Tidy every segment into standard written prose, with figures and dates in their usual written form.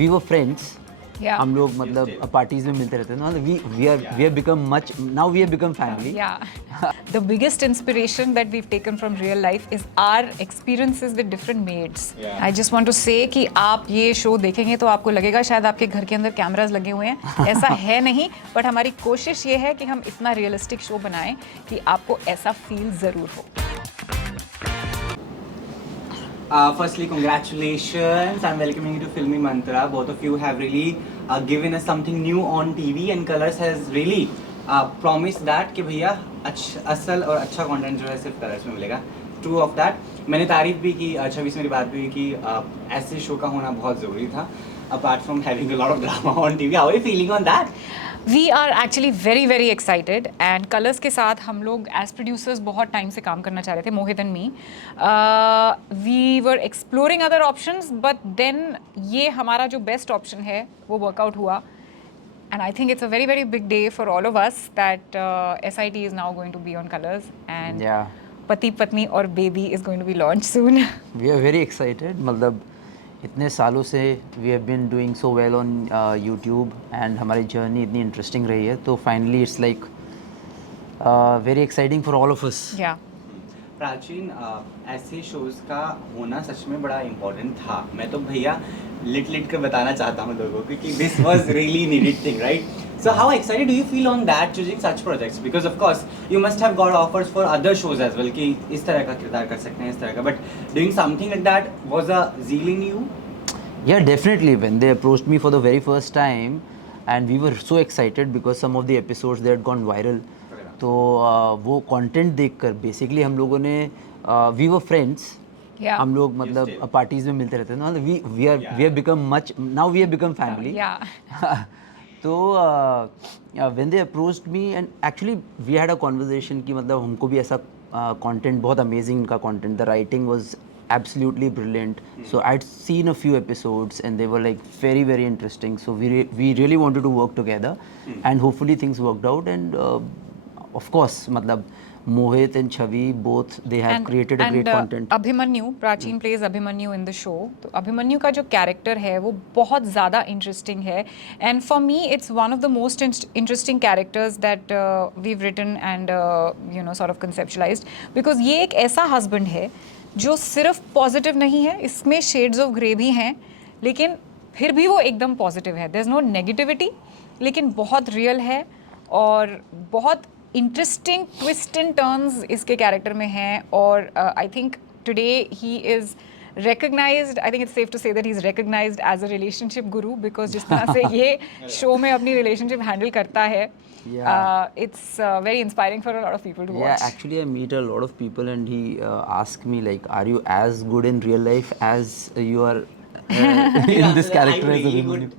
We were friends. Yeah. हम लोग मतलब पार्टीज में मिलते रहते थे ना. We have become much. Now we have become family. Yeah. The biggest inspiration that we've taken from real life is our experiences with different maids. Yeah. I just want to say कि आप ये show देखेंगे तो आपको लगेगा शायद आपके घर के अंदर कैमरास लगे हुए हैं. ऐसा है नहीं, बट हमारी कोशिश ये है कि हम इतना रियलिस्टिक शो बनाएं कि आपको ऐसा फील ज़रूर हो. Firstly, congratulations. I'm welcoming you to Filmy Mantra. Both of you have really given us something new on TV, and Colors has really promised that कि भैया असल और अच्छा कंटेंट जो है सिर्फ कलर्स में मिलेगा. True of that. मैंने तारीफ भी की, 26 मेरी बात भी हुई कि ऐसे शो का होना बहुत ज़रूरी था. Apart from having a lot of drama on TV, how are you feeling on that? We are actually very very excited and Colors के साथ हम लोग as producers बहुत टाइम से काम करना चाह रहे थे, मोहित and me. We were exploring other options but then ये हमारा जो best option है वो workout हुआ. And I think it's a very very big day for all of us that SIT is now going to be on Colors and Yeah. Pati Patni और Baby is going to be launched soon. We are very excited. मतलब इतने सालों से we have been doing so well on YouTube and हमारी journey इतनी interesting रही है, तो finally it's like very exciting for all of us. Yeah. प्राचीन ऐसे शोज का होना सच में बड़ा इम्पोर्टेंट था. मैं तो भैया लिट कर बताना चाहता हूँ लोगों को कि this was really needed thing, right? So how excited do you feel on that, choosing such projects? Because of course you must have got offers for other shows as well कि इस तरह का किरदार कर सकते हैं, इस तरह का, but doing something like that was a zeal in you? Yeah, definitely. When they approached me for the very first time, and we were so excited because some of the episodes they had gone viral. तो वो content देखकर basically हम लोगों ने we were friends. Yeah. हम लोग मतलब parties में मिलते रहते थे ना. We have become much. Now we have become family. Yeah. तो when they approached me and actually we had a conversation कि मतलब हमको भी ऐसा कंटेंट बहुत अमेजिंग इनका content. The writing was absolutely brilliant. So I'd seen a few episodes and they were like very very interesting. So we really wanted to work together and hopefully things worked out. And of course मतलब Mohit and Chavi both they have created a great content. Abhimanyu, Prachin plays Abhimanyu in the show. तो अभिमन्यु का जो character है वो बहुत ज़्यादा interesting है. And for me it's one of the most interesting characters that we've written and sort of conceptualized, because ये एक ऐसा हस्बैंड है जो सिर्फ पॉजिटिव नहीं है, इसमें शेड्स ऑफ ग्रे भी हैं, लेकिन फिर भी वो एकदम पॉजिटिव है. देयर इज़ नो नेगेटिविटी, लेकिन बहुत रियल है और बहुत इंटरेस्टिंग ट्विस्ट एंड टर्न्स इसके कैरेक्टर में हैं. और I think today he is recognized, I think it's safe to say that he's recognized as a relationship guru, because जिस तरह से ये शो में अपनी relationship handle करता है, it's very inspiring for a lot of people to watch. Yeah, actually I meet a lot of people and he asked me like, are you as good in real life as you are in this character as a woman?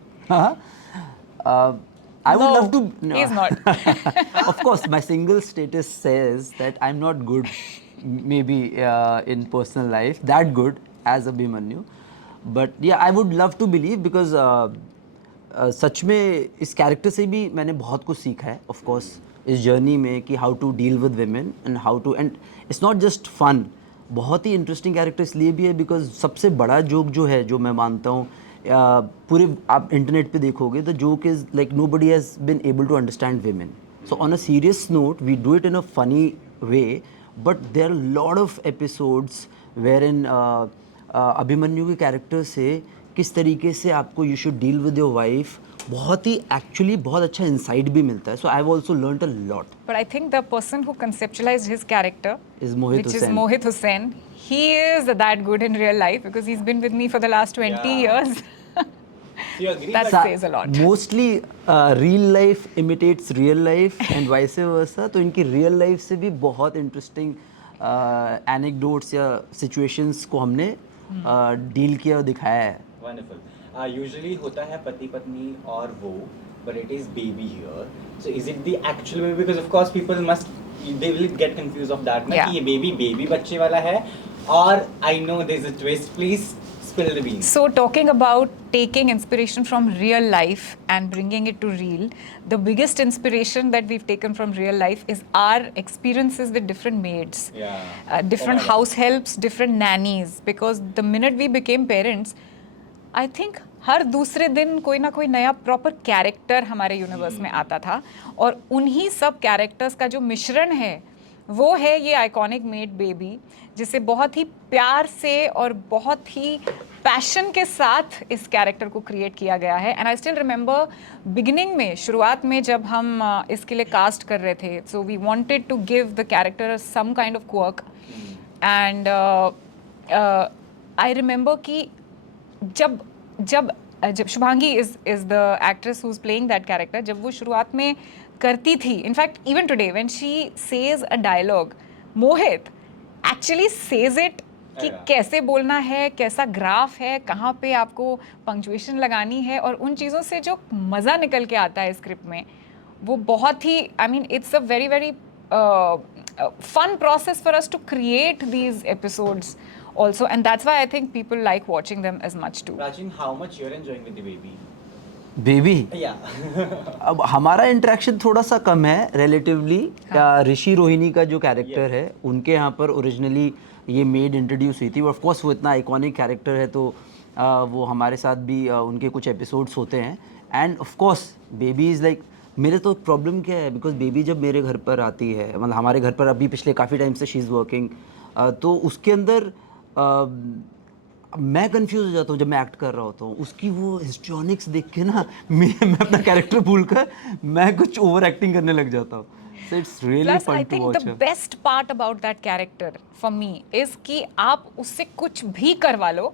I would love to. No. He's not. Of course, my single status says that I'm not good, maybe in personal life, that good as Abhimanyu. But yeah, I would love to believe because सच में इस character से भी मैंने बहुत कुछ सीखा है. Of course इस जर्नी में कि how to deal with women and how to, and it's not just fun. बहुत ही इंटरेस्टिंग कैरेक्टर इसलिए भी है बिकॉज सबसे बड़ा जोक जो है, जो मैं मानता हूँ, पूरे आप इंटरनेट पे देखोगे, the joke is like nobody has been able to understand women. So on a serious note we do it in a funny way, but there are lot of episodes where in Abhimanyu के character से किस तरीके से आपको you should deal with your wife, बहुत ही actually बहुत अच्छा इंसाइट भी मिलता है. So I have also learned a lot. But I think the person who conceptualized his character Is Mohit which Hussain. is Mohit Hussain. He is that good in real life because he's been with me for the last 20 years. You agree? That But says a lot. Mostly real life imitates real life and vice versa. तो इनकी real life से भी बहुत interesting anecdotes या situations को हमने deal किया और दिखाया है. wonderful. Usually होता है पति पत्नी और वो, but it is baby here. So is it the actual baby? Because of course people they will get confused of that. Yeah. कि ये baby बच्चे वाला है, और I know there's a twist. Please spill the beans. So talking about taking inspiration from real life and bringing it to real, the biggest inspiration that we've taken from real life is our experiences with different maids. Yeah. Different Oh my God. house helps, different nannies, because the minute we became parents, I think हर दूसरे दिन कोई ना कोई नया proper character हमारे universe में आता था, और उन्हीं सब कैरेक्टर्स का जो मिश्रण है वो है ये आइकॉनिक मेड बेबी, जिसे बहुत ही प्यार से और बहुत ही पैशन के साथ इस कैरेक्टर को क्रिएट किया गया है. And I still remember beginning में, शुरुआत में जब हम इसके लिए कास्ट कर रहे थे, so we wanted to give the character some kind of quirk. And I remember कि जब जब जब Shubhangi is the actress who is playing that character, जब वो शुरुआत में करती थी, in fact even today when she says a dialogue, Mohit actually says it कि कैसे बोलना है, कैसा ग्राफ है, कहाँ पे आपको पंक्चुएशन लगानी है, और उन चीज़ों से जो मज़ा निकल के आता है स्क्रिप्ट में, वो बहुत ही, I mean it's a very very fun process for us to create these episodes also, and that's why I think people like watching them as much too. Rajin, how much you're enjoying with the baby? Baby, Yeah. अब हमारा interaction थोड़ा सा कम है relatively. ऋषि रोहिणी का जो character है, उनके यहाँ पर ओरिजिनली ये मेड इंट्रोड्यूस हुई थी. ऑफ कोर्स वो इतना आइकॉनिक कैरेक्टर है, तो वो हमारे साथ भी उनके कुछ एपिसोड्स होते हैं. End of course baby is like, मेरे तो प्रॉब्लम क्या है, बिकॉज बेबी जब मेरे घर पर आती है, मतलब हमारे घर पर अभी पिछले काफ़ी टाइम से शी इज़ वर्किंग, तो उसके अंदर मैं कंफ्यूज हो जाता हूँ जब मैं एक्ट कर रहा होता हूँ. उसकी वो हिस्ट्रॉनिक्स देख के ना मैं अपना कैरेक्टर भूल कर मैं कुछ ओवर एक्टिंग करने लग जाता हूँ. So it's really Plus, fun I to think watch. the best part about that character for me is कि आप उससे कुछ भी करवा लो,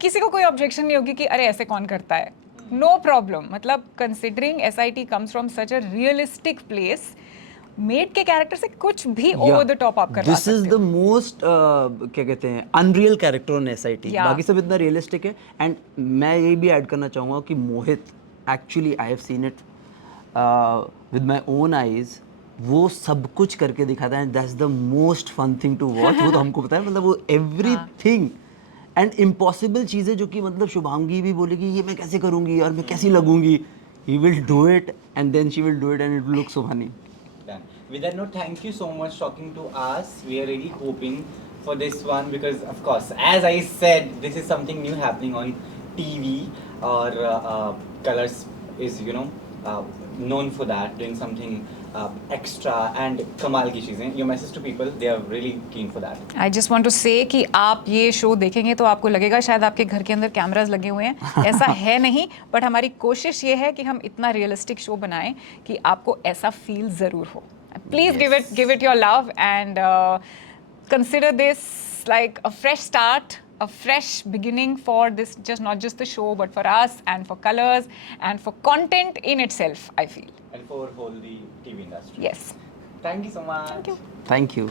किसी को कोई ऑब्जेक्शन नहीं होगी कि अरे ऐसे कौन करता है. No problem. मतलब considering SIT comes from such a realistic place, maid के कैरेक्टर से कुछ भी ओवर द टॉप आप करवा दिस इज सकते द हो. मोस्ट क्या कहते हैं unreal character on SIT. Yeah. बाकी सब इतना रियलिस्टिक है. एंड मैं ये भी ऐड करना चाहूँगा कि Mohit, actually I have seen it with my own eyes, वो सब कुछ करके दिखाता है. And that's the most fun thing to watch. वो तो हमको पता है, मतलब वो एवरीथिंग एंड इम्पॉसिबल चीज़ें जो कि मतलब शुभांगी भी बोलेगी ये मैं कैसे करूँगी और मैं कैसी लगूंगी, he will do it and then she will do it and it will look so funny. Done. With that note, thank you so much talking to us. We are really hoping for this one because, of course, as I said, this is something new happening on TV. Or Colors is, known for that, doing something extra and कमाल की चीज़ें. Your message to people, they are really keen for that. I just want to say कि आप ये show देखेंगे तो आपको लगेगा शायद आपके घर के अंदर कैमराज लगे हुए हैं. ऐसा है नहीं, बट हमारी कोशिश ये है कि हम इतना रियलिस्टिक शो बनाएं कि आपको ऐसा फील ज़रूर हो. Please give it your love and consider this like a fresh start, a fresh beginning for this, not just the show, but for us and for Colors and for content in itself, I feel. And for whole the TV industry. Yes. Thank you so much. Thank you. Thank you.